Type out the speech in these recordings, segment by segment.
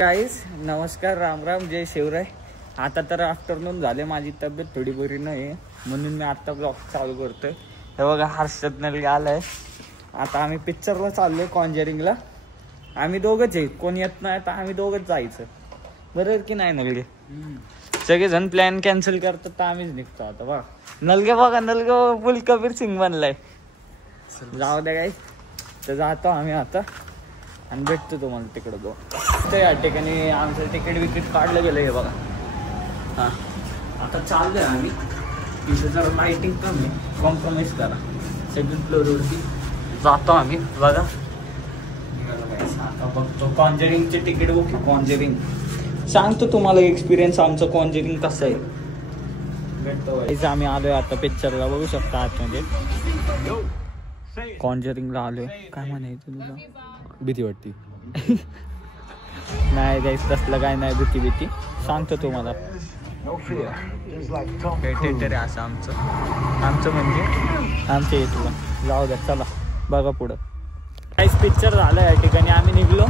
गाईस नमस्कार, राम राम, जय शिवराय. आता तर आफ्टरनून झाले, माझी तब्येत थोडी बरी नाही म्हणून मी आता ब्लॉग चालू करतोय. हे बघा हर्षद नलगे आलाय. आता आम्ही पिक्चरला चाललोय, कॉन्जरिंगला. आम्ही दोघंच आहे, कोणी येत नाही तर आम्ही दोघंच जायचं, बरोबर की नाही नलगे? सगळेजण प्लॅन कॅन्सल करतात तर आम्हीच निघतो आता. बघा नलगे, बघा नलगे फुल कबीर सिंग बनलाय. जाऊ द्या गाईस, तर जातो आम्ही आता आणि भेटतो तुम्हाला तिकडं जाऊ. तर या ठिकाणी आमचं तिकीट विकेट काढलं गेलं. हे बघा, हां आता चाललोय आम्ही. तिथं जरा लाईटिंग कमी, कॉम्प्रोमाइज करा. सेकंड फ्लोअरवरती जातो आम्ही. बघा आता बघतो कॉन्जरिंगचे तिकीट बुक. कॉन्जरिंग सांगतो तुम्हाला एक्सपिरियन्स आमचं कॉन्जरिंग कसं आहे. भेटतो. आम्ही आलोय आता पिक्चरला, बघू शकता आतमध्ये. कॉन्जरिंगला आलोय. काय म्हणायचं तुला? भीती वाटते? नाही गाईस, तसलं काय नाही. भीती सांगतो तुम्हाला. थिएटर आहे असं आमचं म्हणजे आमच्या इथलं. जाऊ द्या, चला बघा पुढं. काहीच पिक्चर झालं या ठिकाणी, आम्ही निघलो.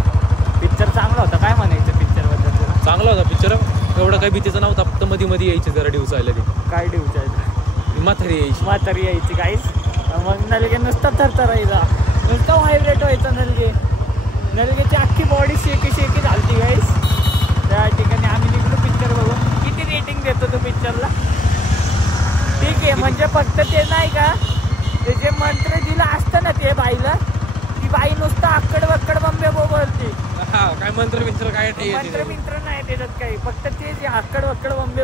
पिक्चर चांगला होता. काय म्हणायचं पिक्चर बद्दल तुला? चांगला होता पिक्चर. एवढं काही भीतीचं नव्हतं. फक्त मध्ये यायचे जरा डिवसायला. ते काय डिवचायचं? म्हातारी यायची गाईस. मग नलगे नुसता थरथरायचा, नुसता व्हायब्रेट व्हायचा. नलगेची अख्खी बॉडी शेकी झालती गाईस. त्या ठिकाणी आम्ही निघलो पिक्चर बघून. किती रेटिंग देतो तू पिक्चरला? ठीक आहे, म्हणजे फक्त ते नाही का, ते जे मंत्र दिलं असतं ना ते बाईला, ती बाई नुसतं आक्कड वक्कड बंबे बोलते. काय मंत्र काय मंत्र नाही त्याच्यात काही, फक्त ते जे आक्कड वक्कड बंबे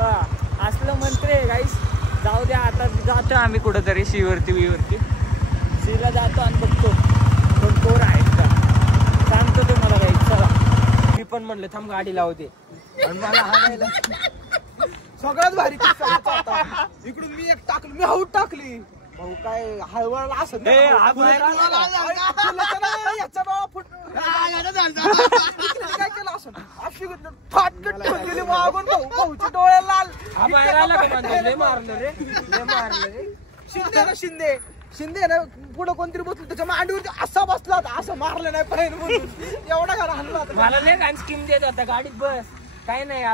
हा असलं मंत्र आहे गाईस. जाऊ द्या, आता जातो आम्ही कुठंतरी सीवरती सीला जातो आणि बघतो कोण पोर आहेत का, सांगतो तुम्हाला काही. चला. मी पण म्हणलं थांब गाडी लावते आणि मला हाणायला. सगळ्यात भारी इकडून मी एक टाकलं, मी हळू टाकली. भाऊ काय हळवळला असं काय केलं असं अशी फाटकट ठेवून गेली मागून. भाऊची डोळे लाल. मारलं रे शिंदे ना पुढं कोणतरी बसलं, त्याच्या मांडीवरती असा बसला होता, असं मारलं नाही पाहिजे म्हणून एवढा घरा हल्ला होता. मला नाही काय स्कीम देत होता गाडीत, बस काय नाही,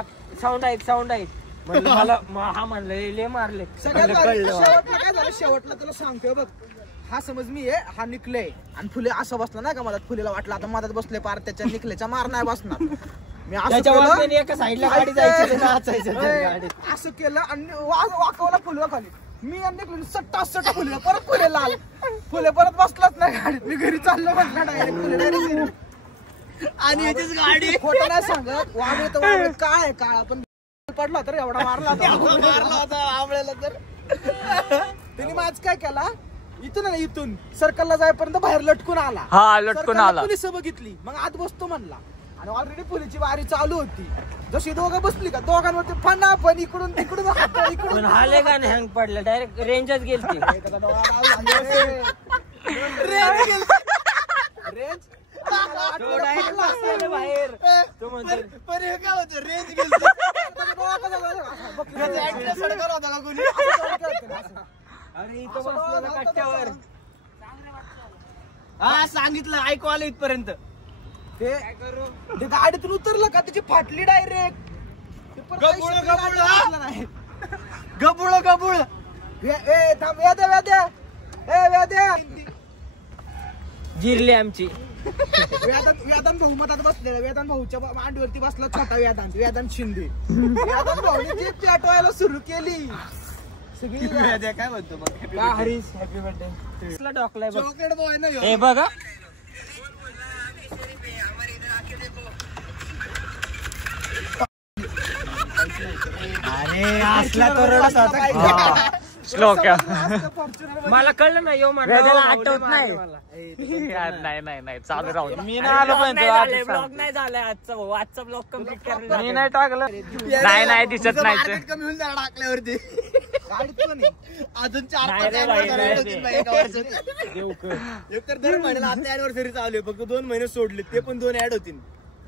साऊंड आहेत मला. हा म्हणलं ले मारले. सगळ्यात काय झालं शेवटला तुला सांगतोय बघ. हा समज मी आहे, हा निकले आणि फुले असं बसला नाही का मधात. फुलेला वाटलं आता मधात बसले पार, त्याच्या निकल्याच्या मार नाही बसणार. मी एका साईडला गाडी जायची, असं केलं आणि वाकवला फुलवा खाली. मी निकलो सट्टा फुले, परत फुले लाल. फुले परत बसलाच नाही गाडीत. मी घरी चाललो म्हटलं डायरेक्ट. आणि याचीच गाडी. खोटं नाही सांगत, वागळे तर काय आहे काळ पण पडला तर एवढा मारला होता आवळ्याला. तर त्यांनी माझ काय केला, इथून सर्कलला जायपर्यंत बाहेर लटकून आला. पोलिस बघितली, मग आत बसतो म्हणला. आणि ऑलरेडी पोलीसची वारी चालू होती. जशी दोघं बसली का, दोघांवरती फणा पण इकडून इकडून हाले का हँग पडलं, डायरेक्ट रेंजच गेलती. रेंज बाहेर रेंज अरे इथं बसलो ना कट्ट्यावर. हा सांगितलं, ऐकू आलं इथपर्यंत. ते गाडीतून उतरलं का त्याची फाटली डायरेक्ट. गबुळ जिरली आमची. वेदांत भाऊ मधात बसलेला. वेदांत भाऊच्या मांडीवरती बसला छोटा वेदांत शिंदे. वेदांत भाऊने ती आठवायला सुरू केली सगळी. काय म्हणतो हरीश, हॅपी बर्थडे टाकलाय चॉकलेट बॉय ना हे बघा. अरे असला तो श्लोक मला कळलं ना. आठवत नाही चालू राहून मी नाही आलो. पण ब्लॉग नाही झालाय आजचा भाऊ. आजचा ब्लॉग कम्प्लीट करायला मी नाही टाकलं. नाही दिसत नाही कमी होईल जरा टाकल्यावरती. अजून 4-5 एकतर दर महिन्याला आता अॅनिव्हर्सरी चालू आहे. फक्त 2 महिने सोडले, ते पण 2 ऍड होतील.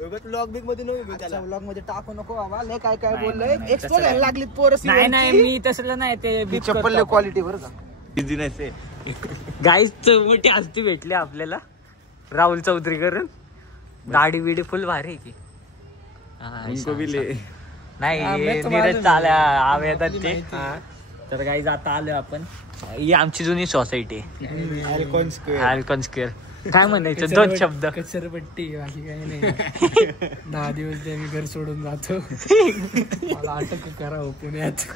ब्लॉग बिग मध्ये ब्लॉग मध्ये टाकू नको बाबा. लय काय बोललंय. एक्स्ट्रा घ्यायला लागली पोरं. नाही मी तसलं नाही. ते चप्पल क्वालिटी बरं का. बिझनेस आहे गाईस. मोठी हस्ती भेटली आपल्याला राहुल चौधरी करून. दाढी बिडी फुल भारी आहे की. उनको भी ले. नाही नीरज आल्या आवेदन ते. तर काही जाता आलो आपण. ही आमची जुनी सोसायटी आहे अल्कॉन स्क्वेअर. काय म्हणायचं 2 शब्द. कचरपट्टी बाकी काही नाही. 10 दिवस ते मी घर सोडून जातो. मला अटक करावं पुण्यात.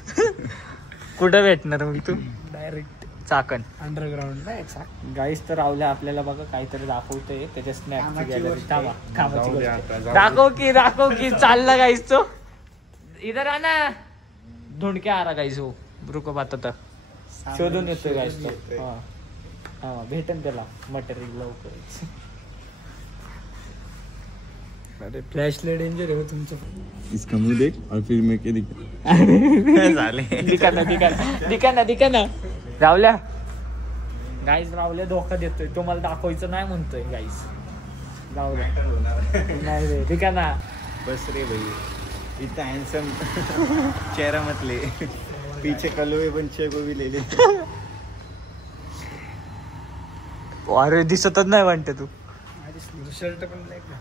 कुठं भेटणार मग तू. डायरेक्ट चाकण अंडरग्राउंड नाही. गाईस तर रावल्या आपल्याला बघा काहीतरी दाखवतोय त्याच्या स्नॅपची गॅलरी. कामाची गोष्ट दाखव की चालला गाईस तो. इधर आना धुंडक्या आ रहा गाईस. हो रुको बात तर शोधून येतोय गाईस तो. हा भेटेन त्याला मटेरियल लवकरच. फ्लॅश लाईट डेंजर आहे तुमचं. इसका मुंह देख और फिर मैं क्या दिखा. दिका ना रावल्या. गाईस रावल्या धोका देतोय. तुम्हाला दाखवायचं नाही म्हणतोय गाईस. रावल्या नाही रे दिका ना. बस रे भाई इतना हैंडसम चेहरा मत ले. पीछे कलोए बंचे को भी ले ले. अरे दिसतच नाही म्हणते तू. शर्ट पण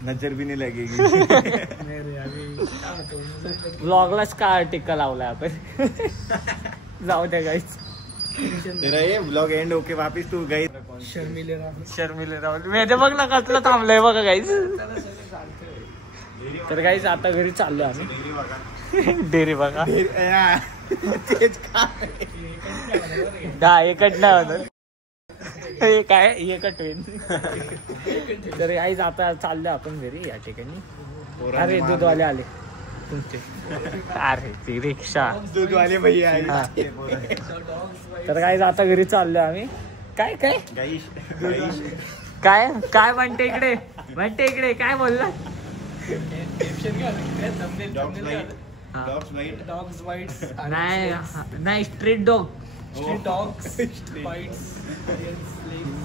नजर भी नहीं लगेगी. ब्लॉगलाच का टिक्का लावलाय आपण. जाऊ द्या गाईस. तेरा ये ब्लॉग एंड होके वापस तू गई. शर्मिले राहुल मी ते बघ ना कसलं थांबलंय बघा गाईस. तर गाईस आता घरी चाललो आम्ही. डेअरी बघा एकच नाही होणार. काय एकट होईल. तर गाईस आता चाललो आपण घरी या ठिकाणी. अरे दूधवाले आले तुमचे. अरे ती रिक्षा दूध वाले भैया. तर गाईस आता घरी चाललो आम्ही. काय काय काय काय म्हणते इकडे काय बोलला. नाही स्ट्रीट डॉग.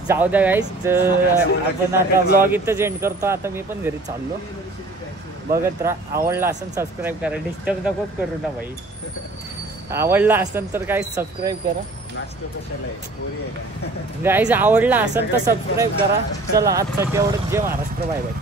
जाऊ द्या गाईस. आपण आता ब्लॉग इथंच एंड करतो. आता मी पण घरी चाललो. बघत राहा. आवडला असेल सबस्क्राईब करा. डिस्टर्ब नको करू ना भाई. आवडला असेल तर गाईस सबस्क्राईब करा. गाईस आवडला असेल तर सबस्क्राईब करा. चला आजसाठी एवढंच. जय महाराष्ट्र. Bye bye.